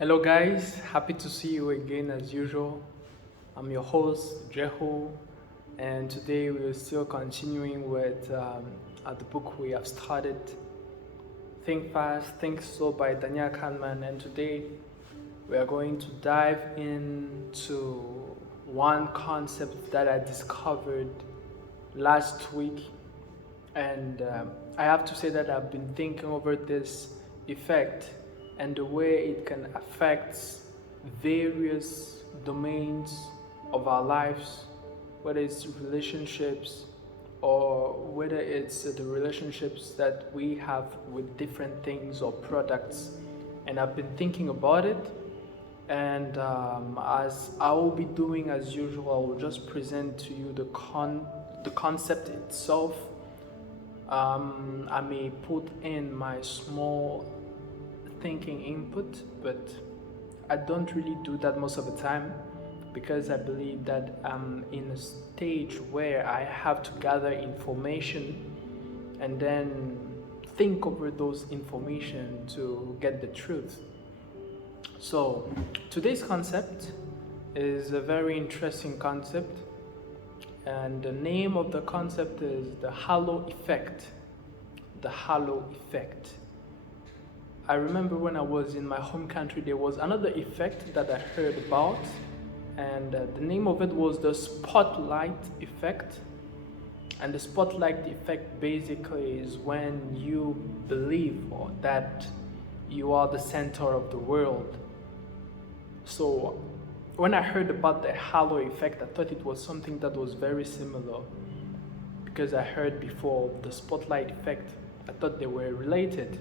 Hello, guys. Happy to see you again as usual. I'm your host, Jeho, and today we are still continuing with the book we have started, Think Fast, Think Slow by Daniel Kahneman. And today we are going to dive into one concept that I discovered last week. And I have to say that I've been thinking over this effect and the way it can affect various domains of our lives, whether it's relationships or whether it's the relationships that we have with different things or products. And I've been thinking about it. And as I will be doing as usual, I will just present to you the concept itself. I may put in my small thinking input, but I don't really do that most of the time because I believe that I'm in a stage where I have to gather information and then think over those information to get the truth. So today's concept is a very interesting concept, and the name of the concept is the halo effect. The halo effect. I remember when I was in my home country, there was another effect that I heard about, and the name of it was the spotlight effect. And the spotlight effect basically is when you believe that you are the center of the world. So when I heard about the halo effect, I thought it was something that was very similar because I heard before the spotlight effect. I thought they were related.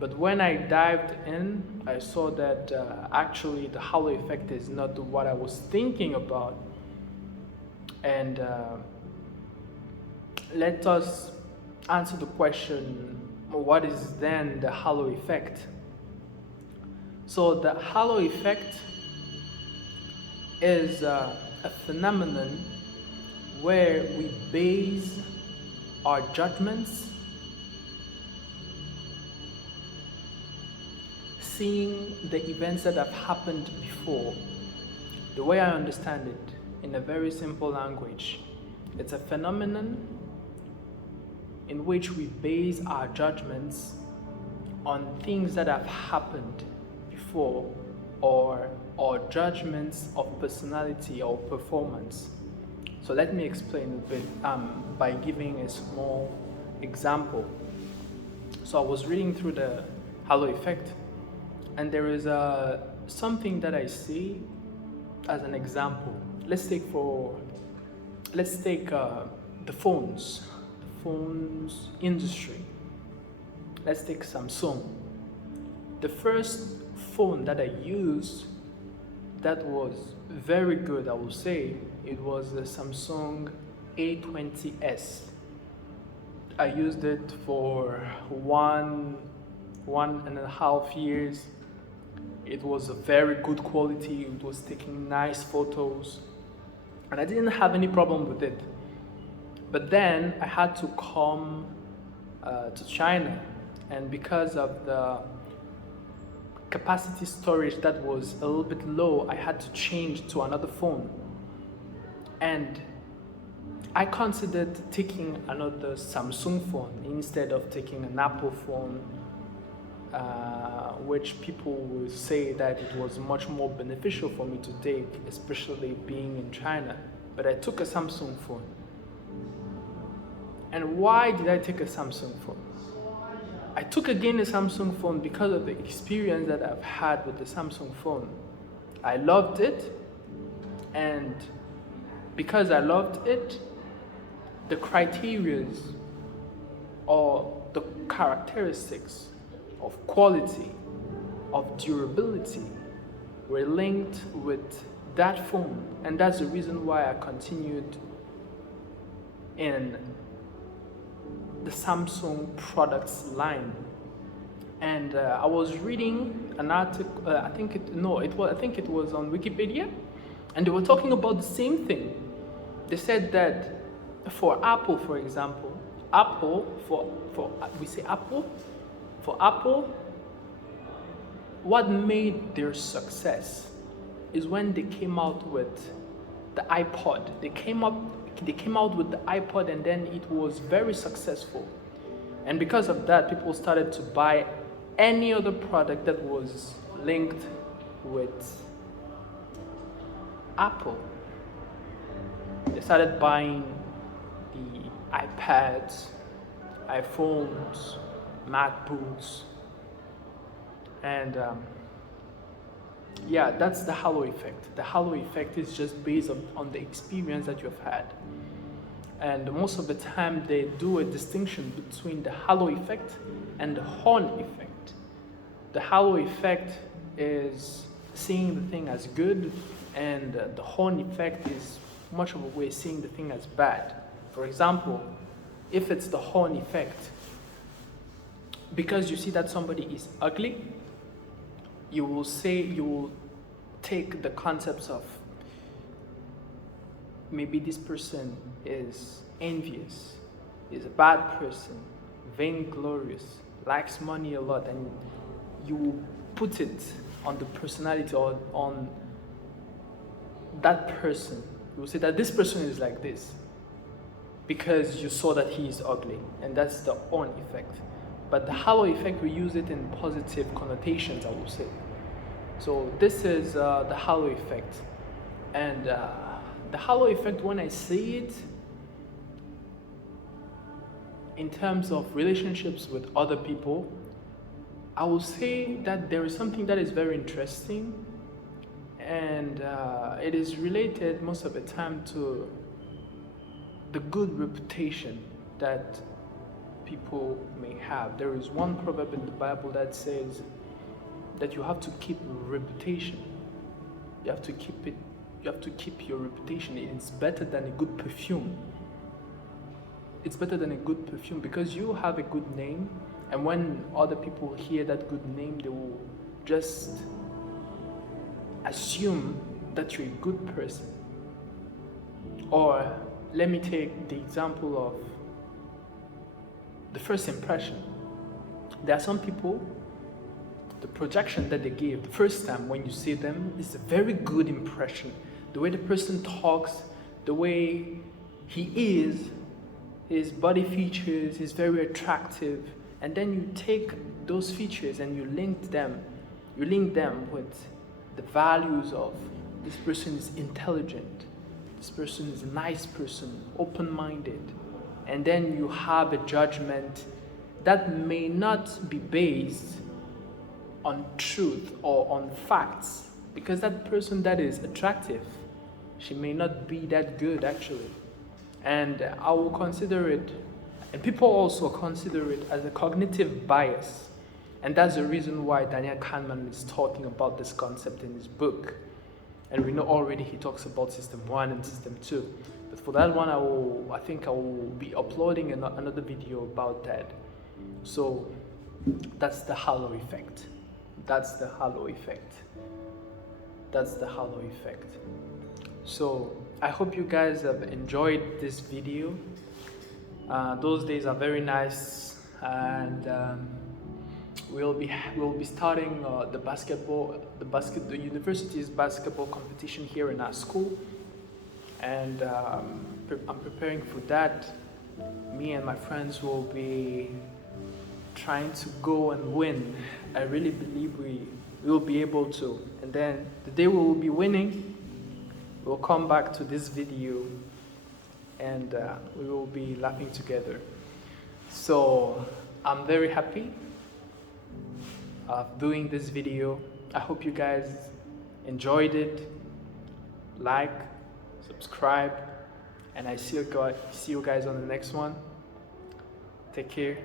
But when I dived in, I saw that actually the halo effect is not what I was thinking about. And let us answer the question, what is then the halo effect? So the halo effect is a phenomenon where we base our judgments seeing the events that have happened before. The way I understand it, in a very simple language, it's a phenomenon in which we base our judgments on things that have happened before or judgments of personality or performance. So let me explain a bit by giving a small example. So I was reading through the halo effect, and there is something that I see as an example. Let's take the phones industry. Let's take Samsung. The first phone that I used that was very good, I will say, it was the Samsung A20s. I used it for one and a half years. It was a very good quality. It was taking nice photos, and I didn't have any problem with it. But then I had to come to China, and because of the capacity storage that was a little bit low, I had to change to another phone. And I considered taking another Samsung phone instead of taking an Apple phone, which people would say that it was much more beneficial for me to take, especially being in China. But I took a Samsung phone. And why did I take a Samsung phone? I took again a Samsung phone because of the experience that I've had with the Samsung phone. I loved it, and because I loved it, the criteria or the characteristics of quality, of durability were linked with that phone, and that's the reason why I continued in the Samsung products line. And I was reading an article. I think it was on Wikipedia, and they were talking about the same thing. They said that for Apple, for example, we say Apple. For Apple, what made their success is when they came out with the iPod. They came out with the iPod, and then it was very successful. And because of that, people started to buy any other product that was linked with Apple. They started buying the iPads, iPhones, MacBooks, and yeah, that's the halo effect. The halo effect is just based on the experience that you've had. And most of the time, they do a distinction between the halo effect and the horn effect. The halo effect is seeing the thing as good, and the horn effect is much of a way seeing the thing as bad. For example, if it's the horn effect, because you see that somebody is ugly, you will take the concepts of maybe this person is envious, is a bad person, vainglorious, likes money a lot, and you put it on the personality or on that person. You will say that this person is like this because you saw that he is ugly, and that's the on effect. But the halo effect, we use it in positive connotations, I will say. So this is the halo effect. And the halo effect, when I see it in terms of relationships with other people, I will say that there is something that is very interesting, and it is related most of the time to the good reputation that people may have. There is one proverb in the Bible that says that you have to keep reputation. You have to keep it. You have to keep your reputation. It's better than a good perfume. It's better than a good perfume because you have a good name, and when other people hear that good name, they will just assume that you're a good person. Or let me take the example of the first impression. There are some people, the projection that they give the first time when you see them is a very good impression. The way the person talks, the way he is, his body features is very attractive. And then you take those features and you link them with the values of this person is intelligent, this person is a nice person, open-minded. And then you have a judgment that may not be based on truth or on facts, because that person that is attractive, she may not be that good actually. And I will consider it, and people also consider it, as a cognitive bias. And that's the reason why Daniel Kahneman is talking about this concept in his book. And we know already he talks about system 1 and system 2. But for that one, I think I will be uploading another video about that. So that's the halo effect. That's the halo effect. That's the halo effect. So I hope you guys have enjoyed this video. Those days are very nice, and we'll be starting the university's basketball competition here in our school, and I'm preparing for that. Me and my friends will be trying to go and win. I really believe we will be able to. And then the day we will be winning, we'll come back to this video, and we will be laughing together. So I'm very happy of doing this video. I hope you guys enjoyed it. Like, subscribe, and I see you guys on the next one. Take care.